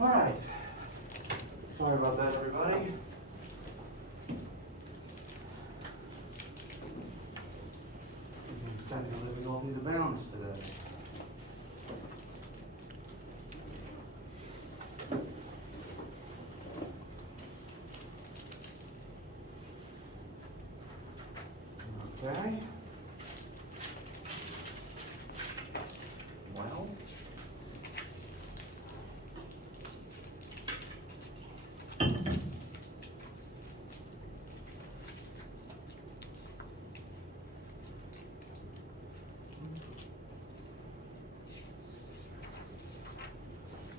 All right. Sorry about that, everybody. Technical difficulties abound today. Okay. Well.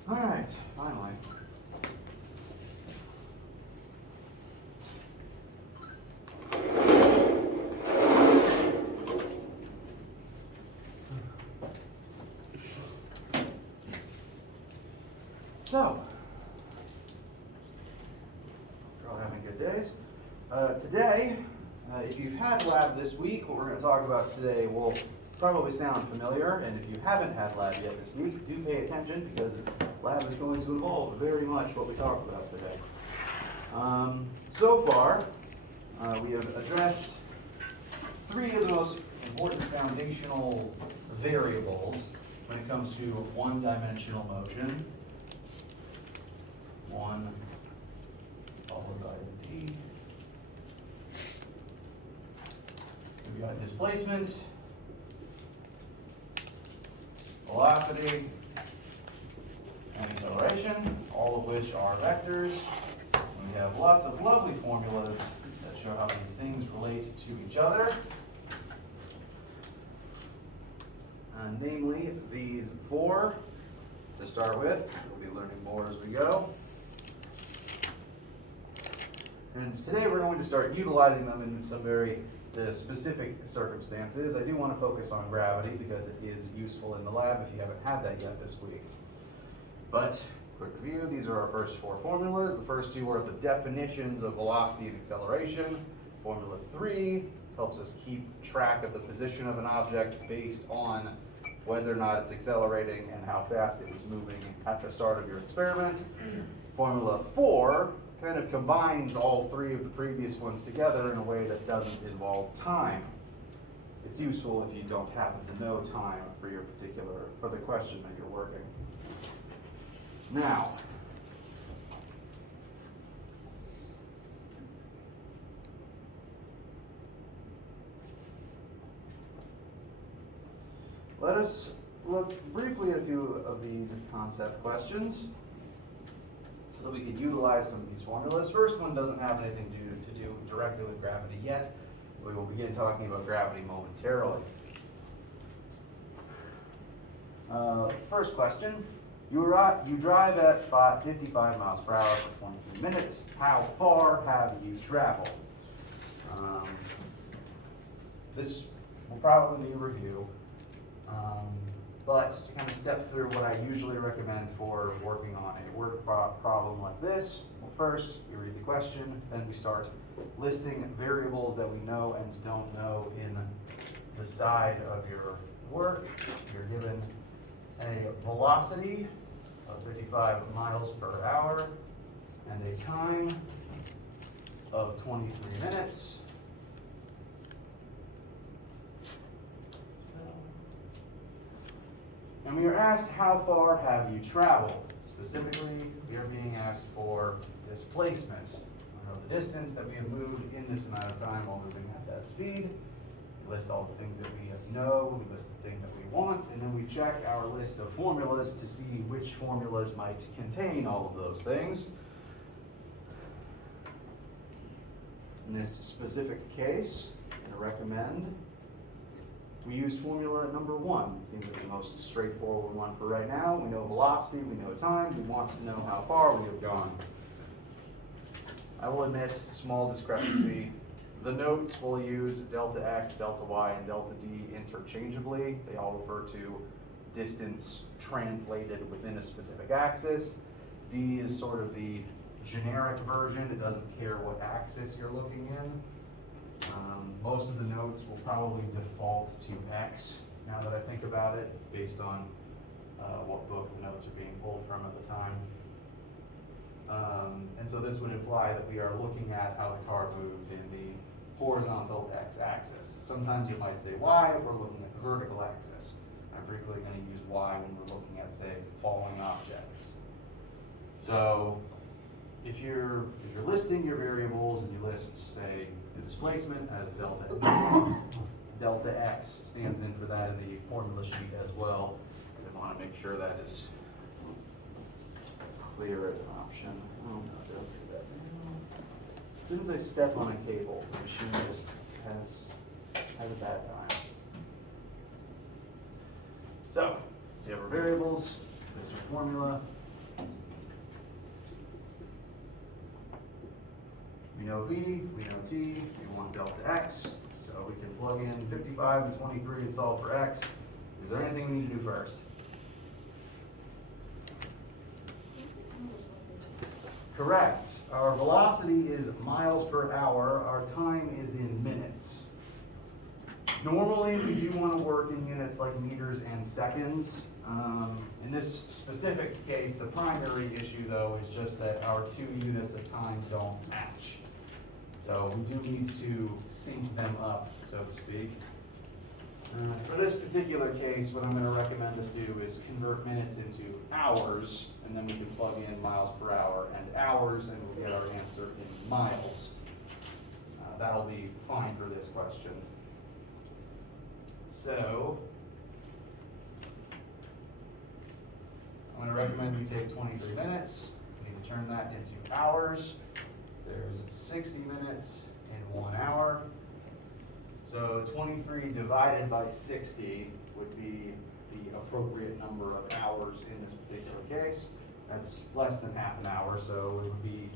All right, finally. So, we're all having good days. Today, if you've had lab this week, what we're going to talk about today will probably sound familiar, and if you haven't had lab yet this week, do pay attention because lab is going to involve very much what we talk about today. So far, we have addressed three of the most important foundational variables when it comes to one-dimensional motion. One followed by d. We've got displacement, velocity, and acceleration, all of which are vectors. And we have lots of lovely formulas that show how these things relate to each other. Namely, these four to start with. We'll be learning more as we go. And today we're going to start utilizing them in some very specific circumstances. I do want to focus on gravity because it is useful in the lab if you haven't had that yet this week. But, quick review, these are our first four formulas. The first two are the definitions of velocity and acceleration. Formula 3 helps us keep track of the position of an object based on whether or not it's accelerating and how fast it was moving at the start of your experiment. Formula 4 kind of combines all three of the previous ones together in a way that doesn't involve time. It's useful if you don't happen to know time for the question that you're working. Now, let us look briefly at a few of these concept questions so that we can utilize some of these formulas. First one doesn't have anything to do directly with gravity yet. We will begin talking about gravity momentarily. First question, you drive at 55 miles per hour for 23 minutes. How far have you traveled? This will probably be a review. But to kind of step through what I usually recommend for working on a word problem like this, well, first you read the question, then we start listing variables that we know and don't know in the side of your work. You're given a velocity of 55 miles per hour and a time of 23 minutes. And we are asked, how far have you traveled? Specifically, we are being asked for displacement, or the distance that we have moved in this amount of time while moving at that speed. We list all the things that we know, we list the thing that we want, and then we check our list of formulas to see which formulas might contain all of those things. In this specific case, I recommend we use formula number 1. It seems like the most straightforward one for right now. We know velocity, we know time, we want to know how far we have gone. I will admit, small discrepancy. The notes will use delta x, delta y, and delta d interchangeably. They all refer to distance translated within a specific axis. D is sort of the generic version. It doesn't care what axis you're looking in. Most of the notes will probably default to X now that I think about it, based on what book the notes are being pulled from at the time. And so this would imply that we are looking at how the car moves in the horizontal x-axis. Sometimes you might say y if we're looking at the vertical axis. I'm frequently going to use y when we're looking at, say, falling objects. So if you're listing your variables and you list, say, the displacement as delta x stands in for that in the formula sheet as well. I want to make sure that is clear as an option. Oh, no, don't do that now. As soon as I step on a cable, the machine just has a bad time. So, we have our variables, there's our formula. We know v, we know t, we want delta x, so we can plug in 55 and 23 and solve for x. Is there anything we need to do first? Correct. Our velocity is miles per hour. Our time is in minutes. Normally, we do want to work in units like meters and seconds. In this specific case, the primary issue, though, is just that our two units of time don't match. So we do need to sync them up, so to speak. For this particular case, what I'm going to recommend us do is convert minutes into hours, and then we can plug in miles per hour and hours, and we'll get our answer in miles. That'll be fine for this question. So, I'm going to recommend we take 23 minutes. We need to turn that into hours. There's 60 minutes in 1 hour. So 23 divided by 60 would be the appropriate number of hours in this particular case. That's less than half an hour, so it would be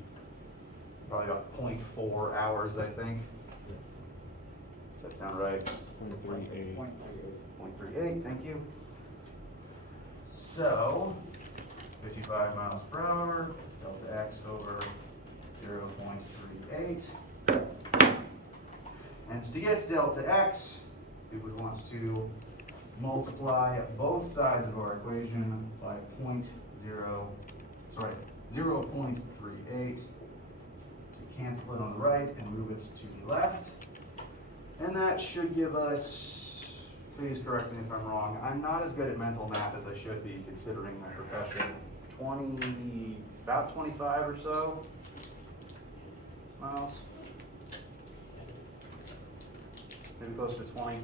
probably about 0.4 hours, I think. Does that sound right? 0.38. 0.38, thank you. So, 55 miles per hour, delta x over 0.38. And to get delta x, we would want to multiply both sides of our equation by 0.38 to cancel it on the right and move it to the left. And that should give us, please correct me if I'm wrong, I'm not as good at mental math as I should be considering my profession, about 25 or so miles. Maybe close to 20.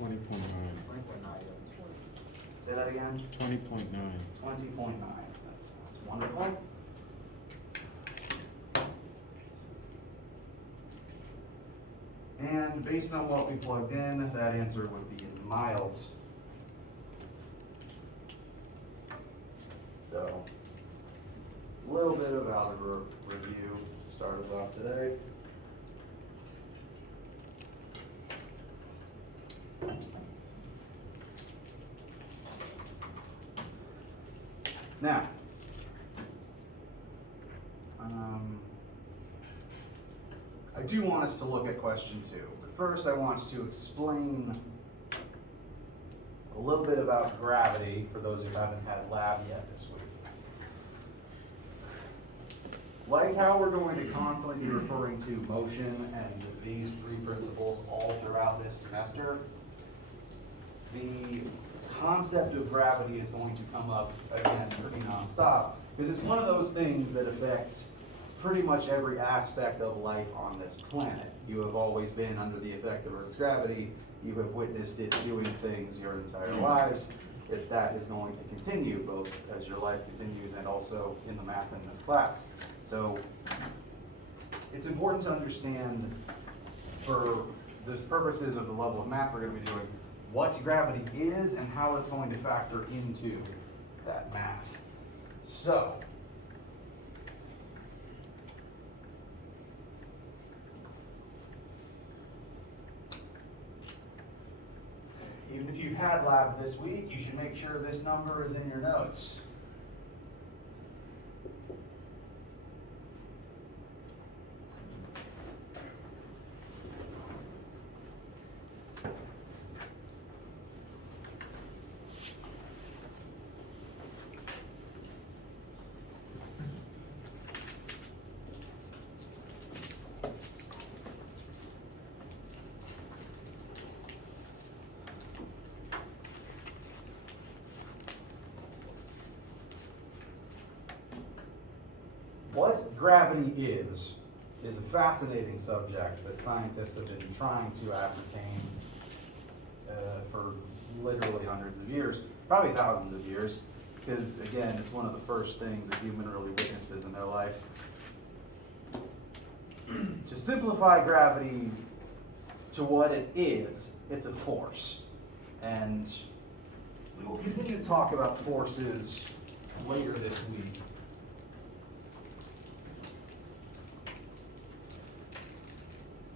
$20.9. Say that again? 20.9. 20.9. That's wonderful. And based on what we plugged in, that answer would be in miles. So, a little bit of algebra review to start us off today. Now, I do want us to look at question 2, but first I want to explain a little bit about gravity for those who haven't had lab yet this week. Like how we're going to constantly be referring to motion and these 3 principles all throughout this semester, the concept of gravity is going to come up again pretty nonstop because it's one of those things that affects pretty much every aspect of life on this planet. You have always been under the effect of Earth's gravity. You have witnessed it doing things your entire lives. If that is going to continue both as your life continues and also in the math in this class. So it's important to understand for the purposes of the level of math we're going to be doing what gravity is and how it's going to factor into that math. So, even if you've had lab this week, you should make sure this number is in your notes. What gravity is a fascinating subject that scientists have been trying to ascertain for literally hundreds of years, probably thousands of years, because again, it's one of the first things a human really witnesses in their life. To simplify gravity to what it is, it's a force. And we will continue to talk about forces later this week.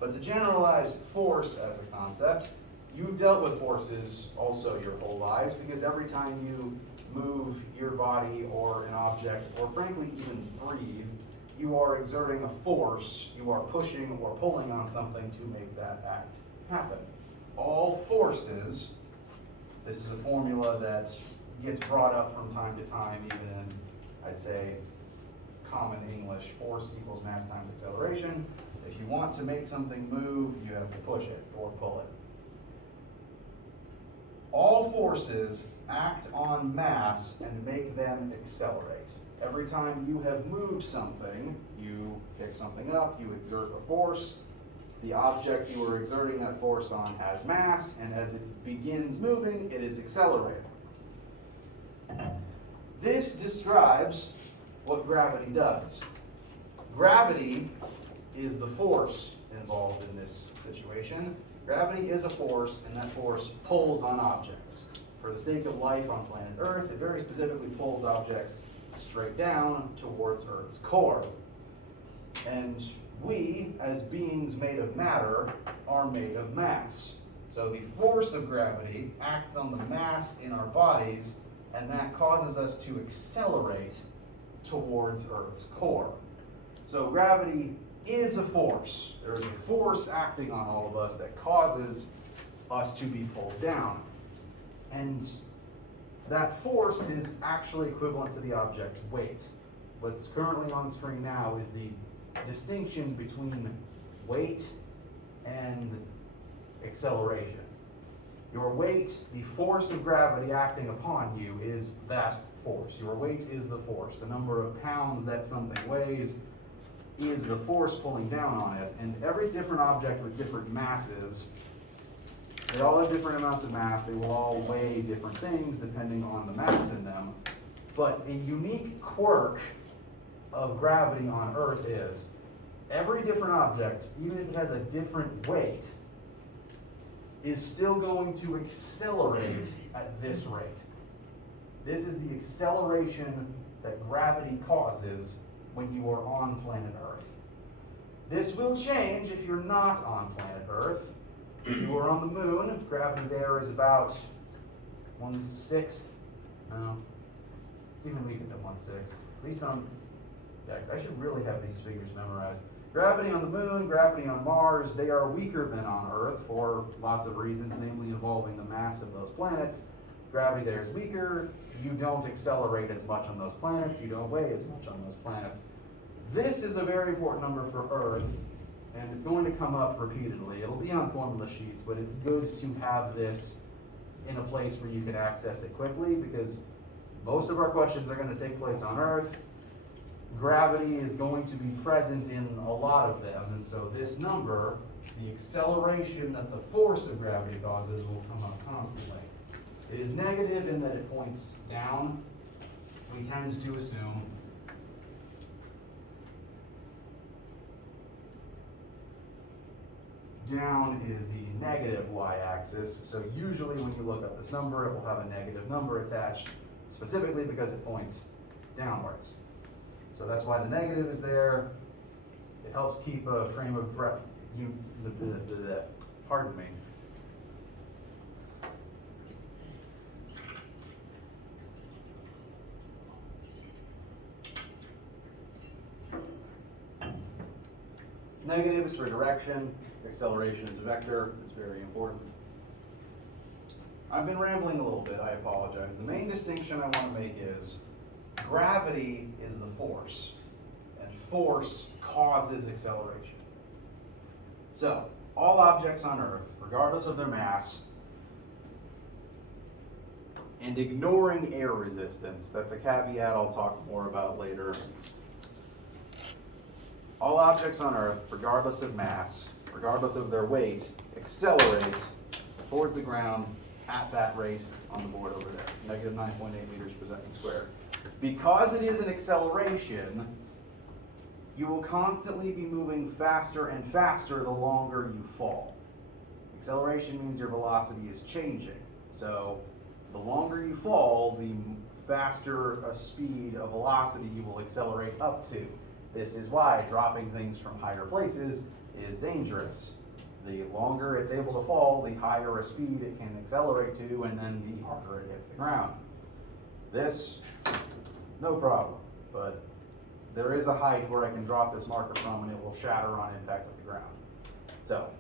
But to generalize force as a concept, you've dealt with forces also your whole lives, because every time you move your body or an object, or frankly even breathe, you are exerting a force, you are pushing or pulling on something to make that act happen. All forces, this is a formula that gets brought up from time to time, even in, I'd say, common English, force equals mass times acceleration. If you want to make something move, you have to push it or pull it. All forces act on mass and make them accelerate. Every time you have moved something, you pick something up, you exert a force. The object you are exerting that force on has mass, and as it begins moving, it is accelerating. This describes what gravity does. Gravity is the force involved in this situation. Gravity is a force, and that force pulls on objects. For the sake of life on planet Earth, it very specifically pulls objects straight down towards Earth's core. And we, as beings made of matter, are made of mass. So the force of gravity acts on the mass in our bodies, and that causes us to accelerate towards Earth's core. So gravity is a force. There is a force acting on all of us that causes us to be pulled down. And that force is actually equivalent to the object's weight. What's currently on screen now is the distinction between weight and acceleration. Your weight, the force of gravity acting upon you, is that force. Your weight is the force. The number of pounds that something weighs is the force pulling down on it. And every different object with different masses, they all have different amounts of mass. They will all weigh different things depending on the mass in them. But a unique quirk of gravity on Earth is every different object, even if it has a different weight, is still going to accelerate at this rate. This is the acceleration that gravity causes when you are on planet Earth. This will change if you're not on planet Earth. If you are on the moon, gravity there is about 1/6. No, it's even weaker than 1/6. At least on, yeah, I should really have these figures memorized. Gravity on the moon, gravity on Mars, they are weaker than on Earth for lots of reasons, namely involving the mass of those planets. Gravity there is weaker. You don't accelerate as much on those planets. You don't weigh as much on those planets. This is a very important number for Earth, and it's going to come up repeatedly. It'll be on formula sheets, but it's good to have this in a place where you can access it quickly, because most of our questions are going to take place on Earth. Gravity is going to be present in a lot of them, and so this number, the acceleration that the force of gravity causes, will come up constantly. It is negative in that it points down. We tend to assume down is the negative y-axis, so usually when you look up this number, it will have a negative number attached, specifically because it points downwards. So that's why the negative is there. It helps keep a frame of pardon me. Negative is for direction. Acceleration is a vector. It's very important. I've been rambling a little bit. I apologize. The main distinction I want to make is gravity is the force, and force causes acceleration. So, all objects on Earth, regardless of their mass, and ignoring air resistance, that's a caveat I'll talk more about later. All objects on Earth, regardless of mass, regardless of their weight, accelerate towards the ground at that rate on the board over there, negative 9.8 meters per second squared. Because it is an acceleration, you will constantly be moving faster and faster the longer you fall. Acceleration means your velocity is changing. So the longer you fall, the faster a speed of velocity you will accelerate up to. This is why dropping things from higher places is dangerous. The longer it's able to fall, the higher a speed it can accelerate to, and then the harder it hits the ground. This, no problem, but there is a height where I can drop this marker from and it will shatter on impact with the ground. So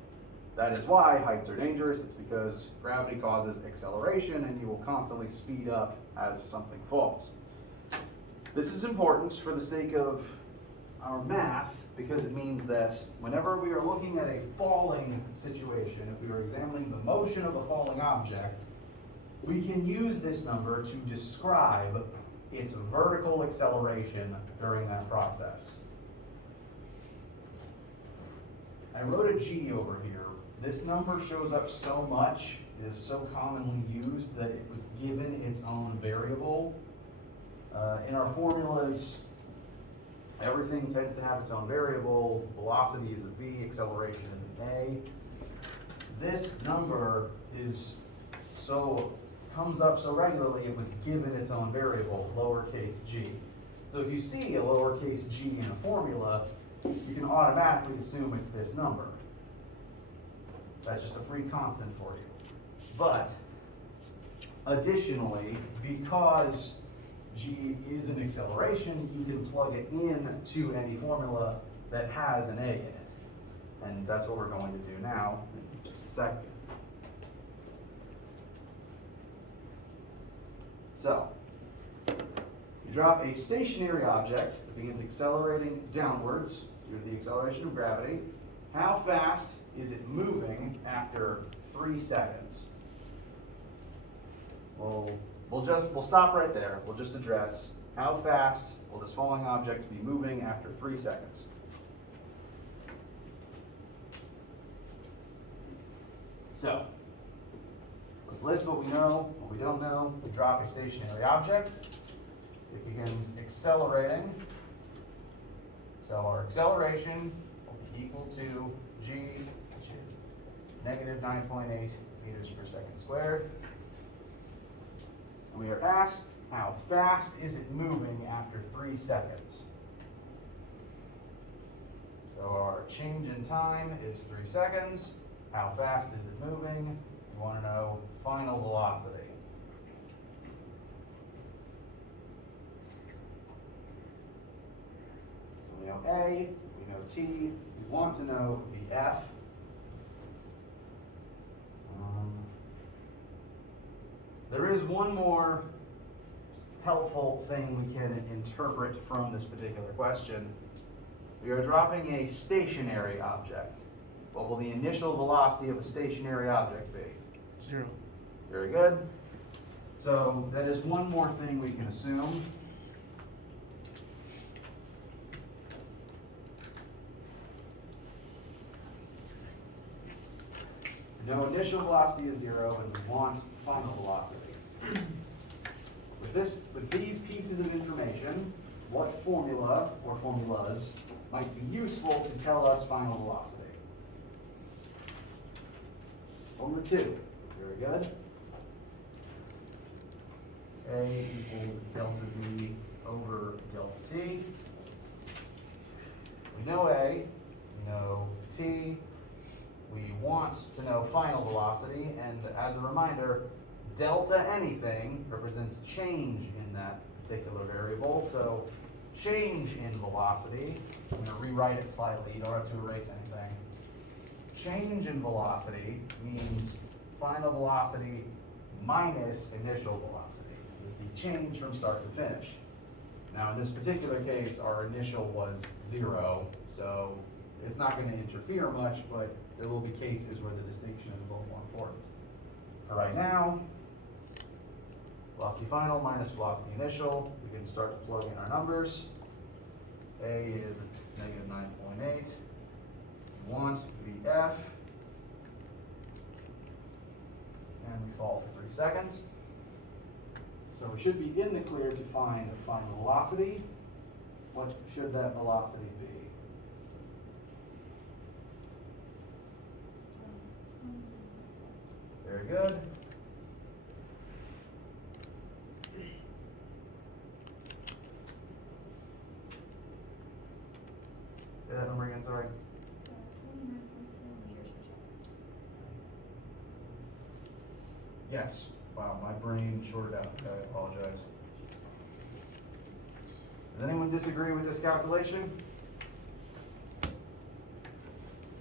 that is why heights are dangerous. It's because gravity causes acceleration and you will constantly speed up as something falls. This is important for the sake of our math, because it means that whenever we are looking at a falling situation, if we are examining the motion of a falling object, we can use this number to describe its vertical acceleration during that process. I wrote a G over here. This number shows up so much, it is so commonly used that it was given its own variable. In our formulas, everything tends to have its own variable. Velocity is a V, acceleration is an A. This number comes up so regularly, it was given its own variable, lowercase g. So if you see a lowercase g in a formula, you can automatically assume it's this number. That's just a free constant for you. But additionally, because g is an acceleration, you can plug it in to any formula that has an a in it. And that's what we're going to do now in just a second. So, you drop a stationary object that begins accelerating downwards due to the acceleration of gravity. How fast is it moving after 3 seconds? We'll stop right there. We'll just address how fast will this falling object be moving after 3 seconds. So, let's list what we know, what we don't know. We drop a stationary object. It begins accelerating. So our acceleration will be equal to g, which is negative 9.8 meters per second squared. And we are asked, how fast is it moving after 3 seconds? So our change in time is 3 seconds. How fast is it moving? We want to know final velocity. So we know A, we know T, we want to know the F. There is one more helpful thing we can interpret from this particular question. We are dropping a stationary object. What will the initial velocity of a stationary object be? 0. Very good. So that is one more thing we can assume. We know initial velocity is 0 and we want final velocity. With these pieces of information, what formula or formulas might be useful to tell us final velocity? Formula 2, very good. A equals delta V over delta T. We know A, we know T, we want to know final velocity, and as a reminder, delta anything represents change in that particular variable, so change in velocity, I'm going to rewrite it slightly, you don't have to erase anything. Change in velocity means final velocity minus initial velocity. It's the change from start to finish. Now in this particular case, our initial was 0, so it's not going to interfere much, but there will be cases where the distinction is a little more important. For right now, velocity final minus velocity initial, we can start to plug in our numbers. A is negative 9.8. We want VF. And we fall for 3 seconds. So we should be in the clear to find the final velocity. What should that velocity be? Very good. Say that number again, sorry. 29.4 meters per second. Yes. Wow, my brain shorted out. I apologize. Does anyone disagree with this calculation?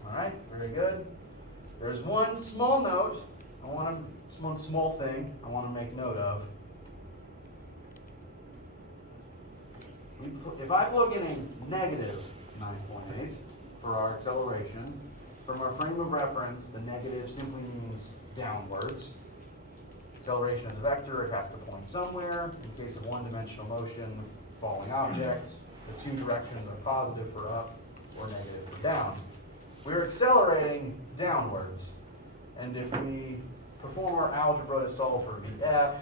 All right, very good. There's one small note. One small thing I want to make note of. If I plug in a negative 9.8 for our acceleration, from our frame of reference, the negative simply means downwards. Acceleration is a vector, it has to point somewhere. In case of one-dimensional motion, falling objects, the two directions are positive for up or negative for down. We're accelerating downwards. And if we perform our algebra to solve for VF,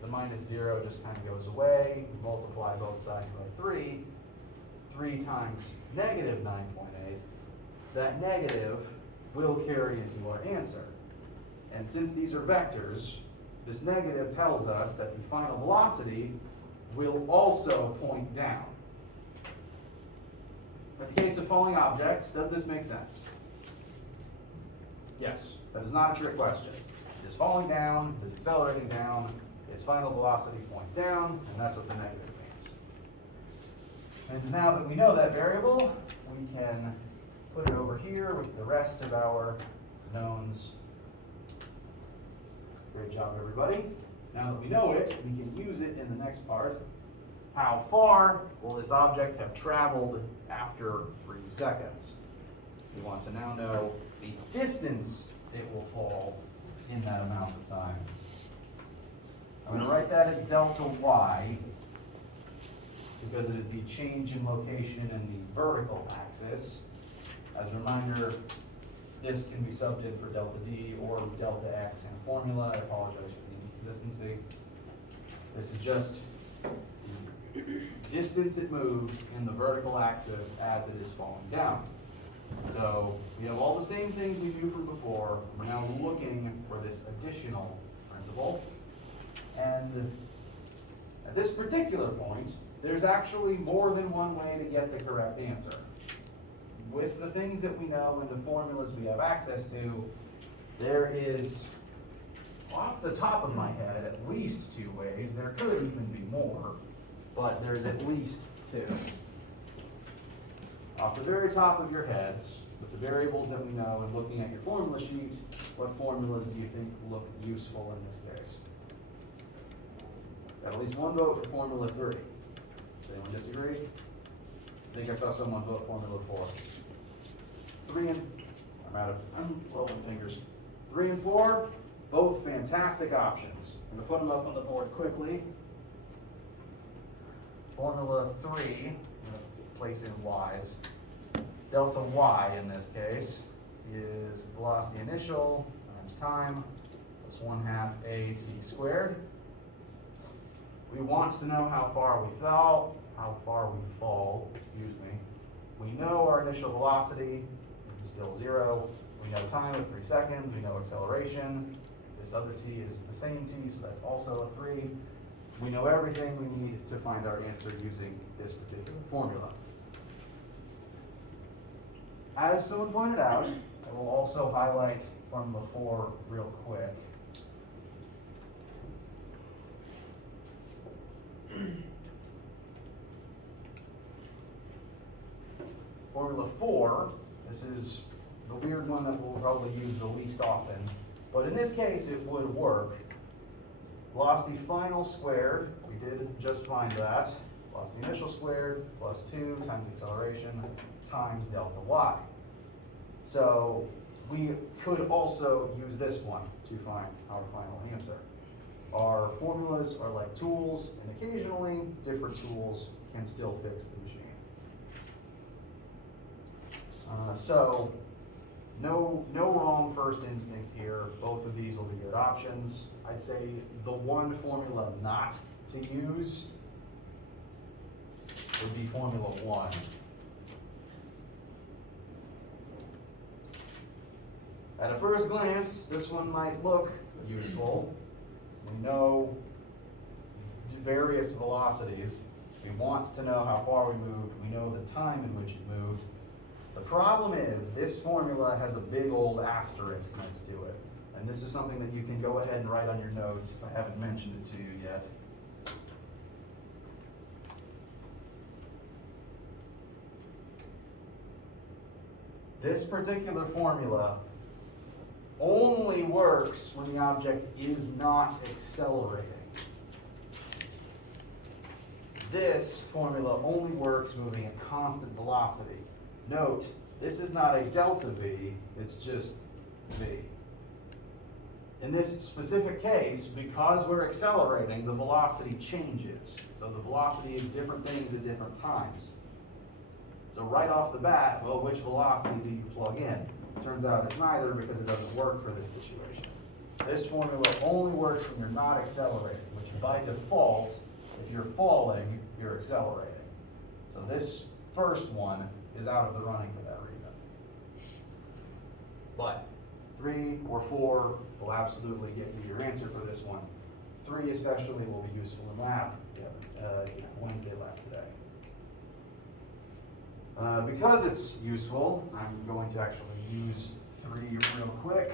the -0 just kind of goes away. We multiply both sides by 3. 3 times negative 9.8. That negative will carry into our answer. And since these are vectors, this negative tells us that the final velocity will also point down. In the case of falling objects, does this make sense? Yes, that is not a trick question. It is falling down, it is accelerating down, its final velocity points down, and that's what the negative means. And now that we know that variable, we can put it over here with the rest of our knowns. Great job, everybody. Now that we know it, we can use it in the next part. How far will this object have traveled after 3 seconds? We want to now know the distance it will fall in that amount of time. I'm going to write that as delta y, because it is the change in location in the vertical axis. As a reminder, this can be subbed in for delta d or delta x in a formula. I apologize for the inconsistency. This is just the distance it moves in the vertical axis as it is falling down. So we have all the same things we knew from before. We're now looking for this additional principle. And at this particular point, there's actually more than one way to get the correct answer. With the things that we know and the formulas we have access to, there is, off the top of my head, at least 2 ways. There could even be more, but there's at least 2. Off the very top of your heads, with the variables that we know and looking at your formula sheet, what formulas do you think look useful in this case? Got at least one vote for formula 3. Does anyone disagree? I think I saw someone vote formula 4. 3 and, I'm rolling fingers. 3 and 4, both fantastic options. I'm going to put them up on the board quickly. Formula 3, I'm going to place in y's. Delta y in this case is velocity initial times time plus 1/2 a t squared. We want to know how far we fall, We know our initial velocity is still 0. We know time of 3 seconds. We know acceleration. This other t is the same t, so that's also a 3. We know everything we need to find our answer using this particular formula. As someone pointed out, I will also highlight formula 4 real quick. Formula 4, this is the weird one that we'll probably use the least often, but in this case it would work. Velocity final squared, we did just find that. Velocity initial squared plus 2 times acceleration times delta y. So we could also use this one to find our final answer. Our formulas are like tools, and occasionally different tools can still fix the machine. So, no wrong first instinct here. Both of these will be good options. I'd say the one formula not to use would be Formula 1. At a first glance, this one might look useful. We know various velocities. We want to know how far we moved. We know the time in which it moved. The problem is, this formula has a big old asterisk next to it. And this is something that you can go ahead and write on your notes if I haven't mentioned it to you yet. This particular formula only works when the object is not accelerating. This formula only works moving at constant velocity. Note, this is not a delta v, it's just v. In this specific case, because we're accelerating, the velocity changes. So the velocity is different things at different times. So right off the bat, well, which velocity do you plug in? Turns out it's neither because it doesn't work for this situation. This formula only works when you're not accelerating, which by default, if you're falling, you're accelerating. So this first one is out of the running for that reason. But 3 or 4 will absolutely get you your answer for this one. 3 especially will be useful in lab. We have Wednesday lab today. Because it's useful, I'm going to actually use 3 real quick.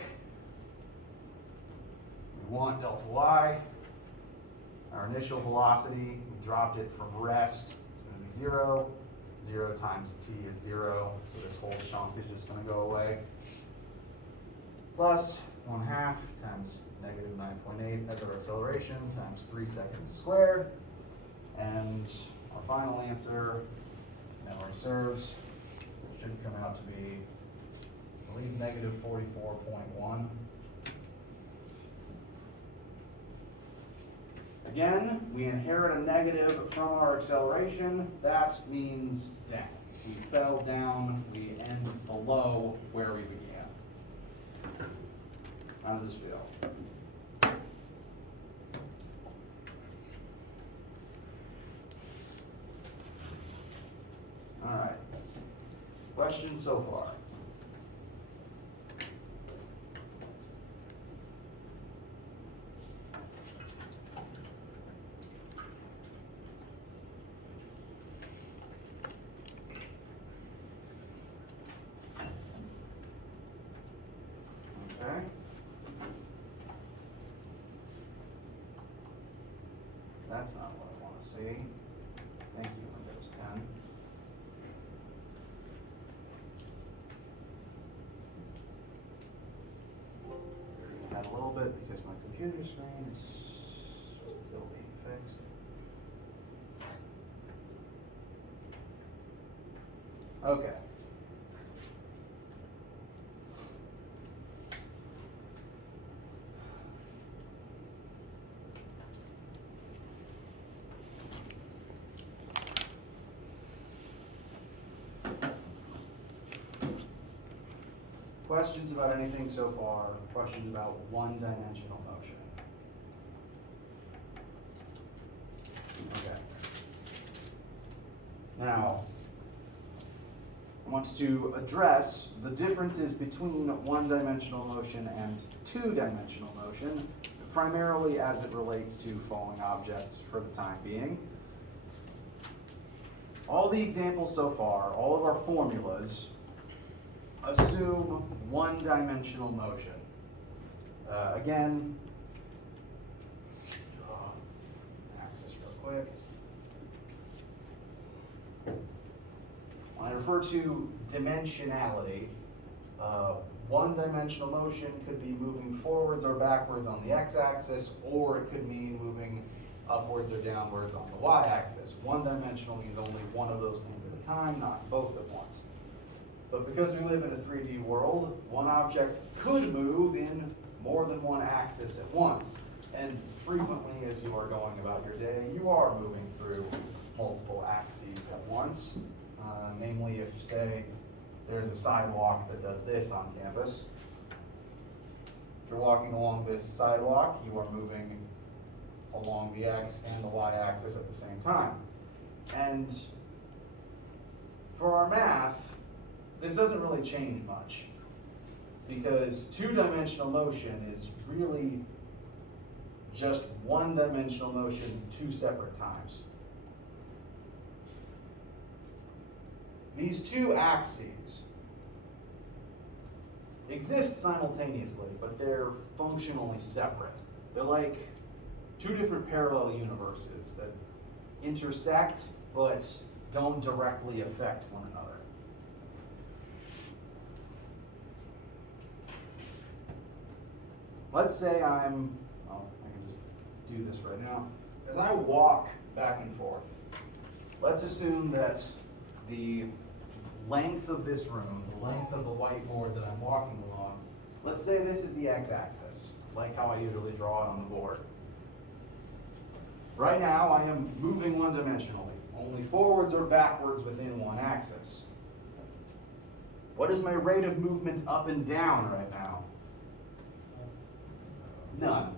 We want delta y. Our initial velocity, we dropped it from rest. It's going to be 0. 0 times t is 0, so this whole chunk is just going to go away. Plus 1/2 times negative 9.8 as our acceleration times 3 seconds squared. And our final answer, memory serves, should come out to be, I believe, negative 44.1. Again, we inherit a negative from our acceleration. That means down. We fell down, we end below where we began. How does this feel? All right. Questions so far? Okay. That's not what I want to see. Thank you, Windows 10. Add a little bit because my computer screen is still being fixed. Okay. Questions about anything so far? Questions about one-dimensional motion? Okay. Now, I want to address the differences between one-dimensional motion and two-dimensional motion, primarily as it relates to falling objects for the time being. All the examples so far, all of our formulas, assume one-dimensional motion. Again, draw axis real quick. When I refer to dimensionality, one-dimensional motion could be moving forwards or backwards on the x-axis, or it could mean moving upwards or downwards on the y-axis. One-dimensional means only one of those things at a time, not both at once. But because we live in a 3D world, one object could move in more than one axis at once. And frequently, as you are going about your day, you are moving through multiple axes at once. Namely, if, say, there's a sidewalk that does this on campus. If you're walking along this sidewalk, you are moving along the X and the Y axis at the same time. And for our math, this doesn't really change much, because two-dimensional motion is really just one-dimensional motion two separate times. These two axes exist simultaneously, but they're functionally separate. They're like two different parallel universes that intersect but don't directly affect one another. Let's say I can just do this right now. As I walk back and forth, let's assume that the length of this room, the length of the whiteboard that I'm walking along, let's say this is the x-axis, like how I usually draw it on the board. Right now, I am moving one-dimensionally, only forwards or backwards within one axis. What is my rate of movement up and down right now? None.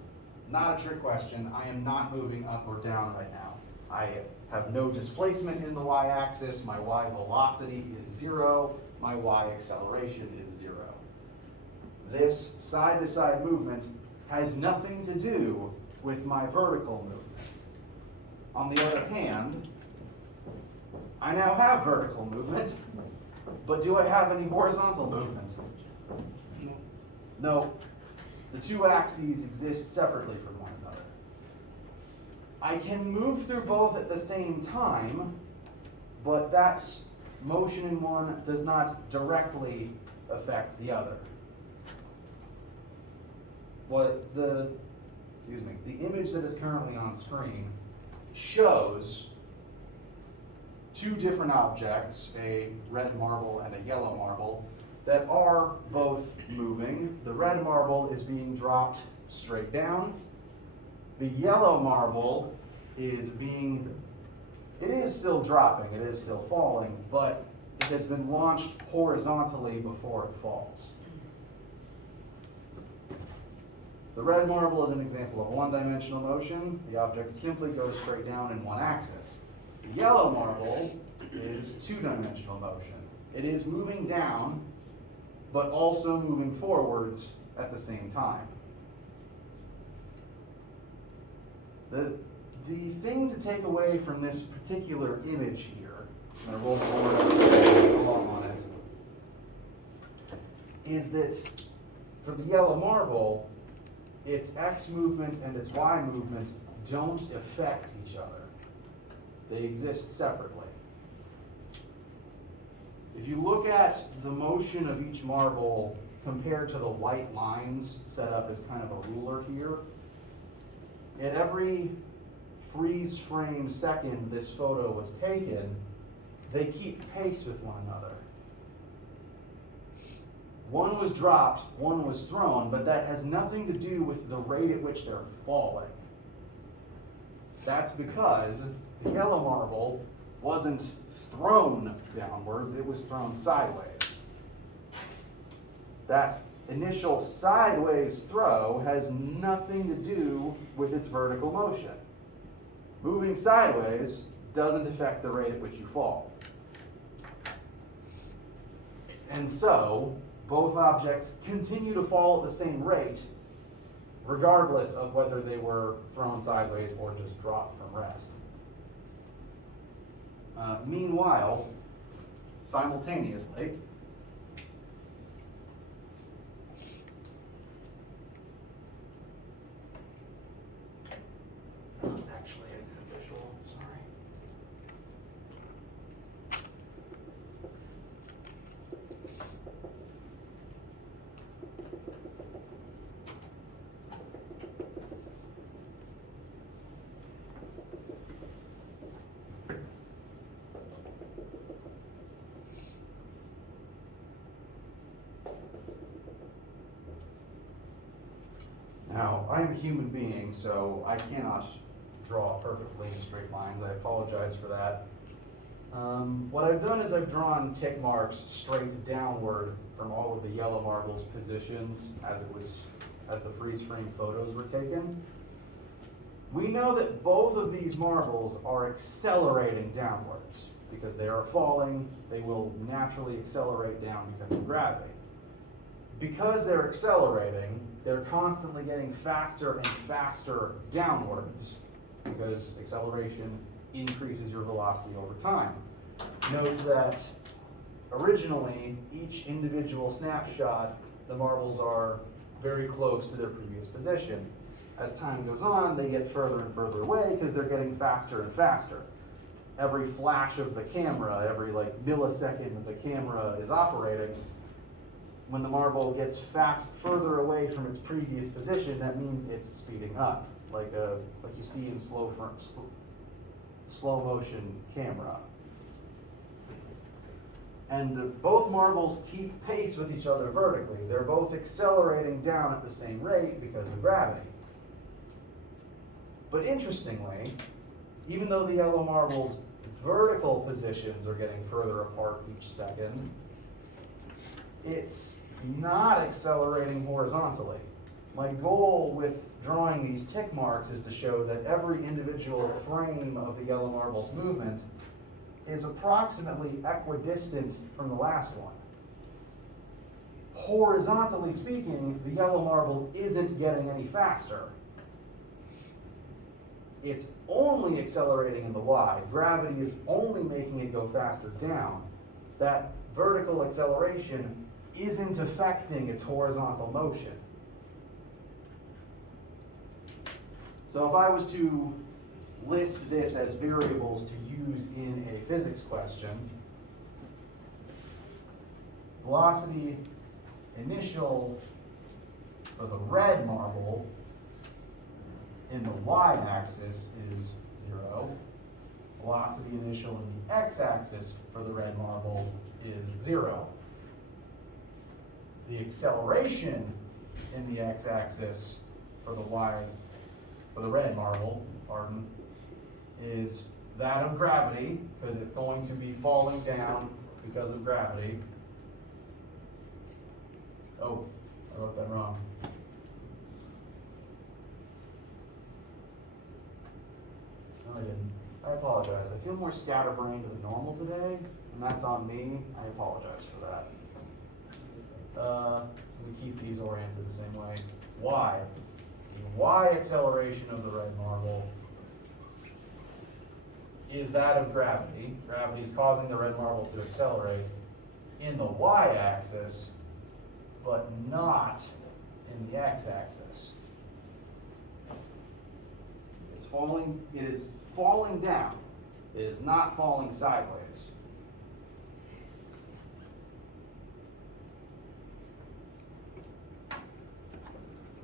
Not a trick question. I am not moving up or down right now. I have no displacement in the y-axis. My y velocity is 0. My y acceleration is 0. This side-to-side movement has nothing to do with my vertical movement. On the other hand, I now have vertical movement, but do I have any horizontal movement? No. The two axes exist separately from one another. I can move through both at the same time, but that motion in one does not directly affect the other. The image that is currently on screen shows two different objects, a red marble and a yellow marble, that are both moving. The red marble is being dropped straight down. The yellow marble is still dropping, it is still falling, but it has been launched horizontally before it falls. The red marble is an example of one-dimensional motion. The object simply goes straight down in one axis. The yellow marble is two-dimensional motion. It is moving down, but also moving forwards at the same time. The thing to take away from this particular image here, I'm going to roll forward along on it, is that for the yellow marble, its x movement and its y movement don't affect each other. They exist separately. If you look at the motion of each marble compared to the white lines set up as kind of a ruler here, at every freeze frame second this photo was taken, they keep pace with one another. One was dropped, one was thrown, but that has nothing to do with the rate at which they're falling. That's because the yellow marble wasn't thrown downwards, it was thrown sideways. That initial sideways throw has nothing to do with its vertical motion. Moving sideways doesn't affect the rate at which you fall. And so, both objects continue to fall at the same rate, regardless of whether they were thrown sideways or just dropped from rest. Meanwhile, simultaneously, actually I did a visual, sorry. Now, I'm a human being, so I cannot draw perfectly in straight lines. I apologize for that. What I've done is I've drawn tick marks straight downward from all of the yellow marble's positions as the freeze frame photos were taken. We know that both of these marbles are accelerating downwards. Because they are falling, they will naturally accelerate down because of gravity. Because they're accelerating, they're constantly getting faster and faster downwards because acceleration increases your velocity over time. Note that originally, each individual snapshot, the marbles are very close to their previous position. As time goes on, they get further and further away because they're getting faster and faster. Every flash of the camera, every millisecond that the camera is operating, when the marble gets further away from its previous position, that means it's speeding up, like you see in slow motion camera. And both marbles keep pace with each other vertically. They're both accelerating down at the same rate because of gravity. But interestingly, even though the yellow marble's vertical positions are getting further apart each second, it's not accelerating horizontally. My goal with drawing these tick marks is to show that every individual frame of the yellow marble's movement is approximately equidistant from the last one. Horizontally speaking, the yellow marble isn't getting any faster. It's only accelerating in the Y. Gravity is only making it go faster down. That vertical acceleration isn't affecting its horizontal motion. So if I was to list this as variables to use in a physics question, velocity initial for the red marble in the y-axis is 0. Velocity initial in the x-axis for the red marble is 0. The acceleration in the x-axis for the red marble, is that of gravity, because it's going to be falling down because of gravity. Oh, I wrote that wrong. No, I didn't. I apologize. I feel more scatterbrained than normal today, and that's on me. I apologize for that. We keep these oriented the same way. Y. The Y acceleration of the red marble is that of gravity. Gravity is causing the red marble to accelerate in the y-axis, but not in the x-axis. It is falling down. It is not falling sideways.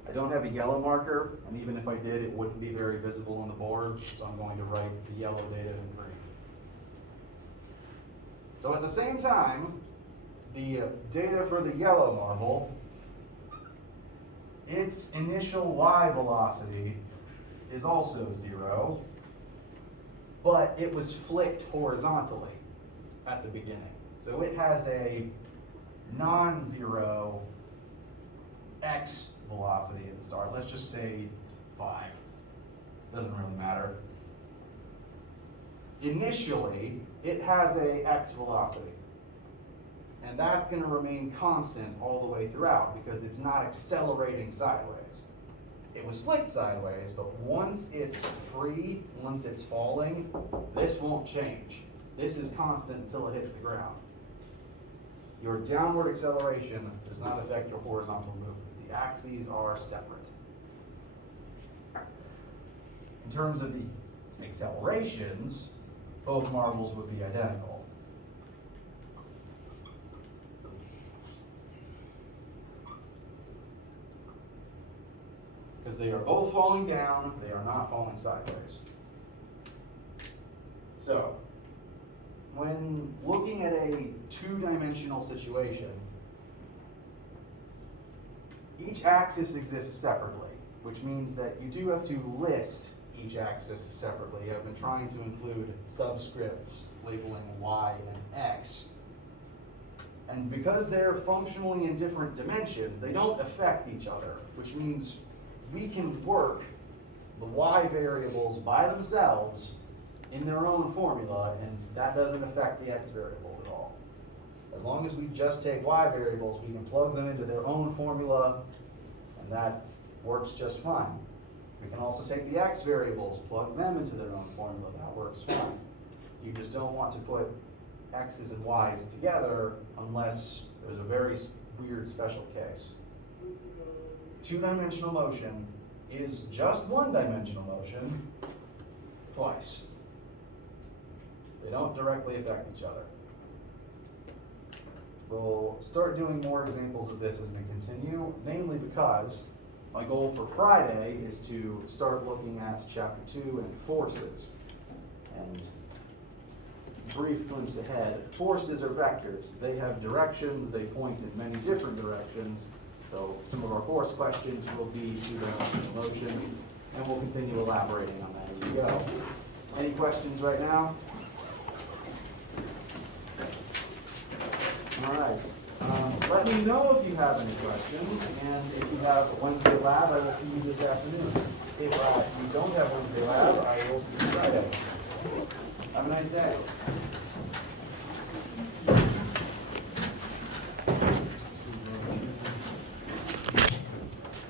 I don't have a yellow marker, and even if I did, it wouldn't be very visible on the board, so I'm going to write the yellow data in green. So at the same time, the data for the yellow marble, its initial y velocity is also 0, but it was flicked horizontally at the beginning. So it has a non-zero x velocity at the start. Let's just say 5. Doesn't really matter. Initially, it has a x velocity. And that's going to remain constant all the way throughout because it's not accelerating sideways. It was flicked sideways, but once it's free, once it's falling, this won't change. This is constant until it hits the ground. Your downward acceleration does not affect your horizontal movement. The axes are separate. In terms of the accelerations, both marbles would be identical. Because they are both falling down, they are not falling sideways. So, when looking at a two-dimensional situation, each axis exists separately, which means that you do have to list each axis separately. I've been trying to include subscripts labeling y and x. And because they're functionally in different dimensions, they don't affect each other, which means we can work the y variables by themselves in their own formula, and that doesn't affect the x variable at all. As long as we just take y variables, we can plug them into their own formula, and that works just fine. We can also take the x variables, plug them into their own formula, that works fine. You just don't want to put x's and y's together unless there's a very weird special case. Two-dimensional motion is just one-dimensional motion twice. They don't directly affect each other. We'll start doing more examples of this as we continue, namely because my goal for Friday is to start looking at Chapter 2 and forces. And brief glimpse ahead, forces are vectors. They have directions, they point in many different directions. So some of our force questions will be two-dimensional motion, and we'll continue elaborating on that as we go. Any questions right now? All right. Let me know if you have any questions, and if you have a Wednesday lab, I will see you this afternoon. If you don't have Wednesday lab, I will see you Friday. Have a nice day.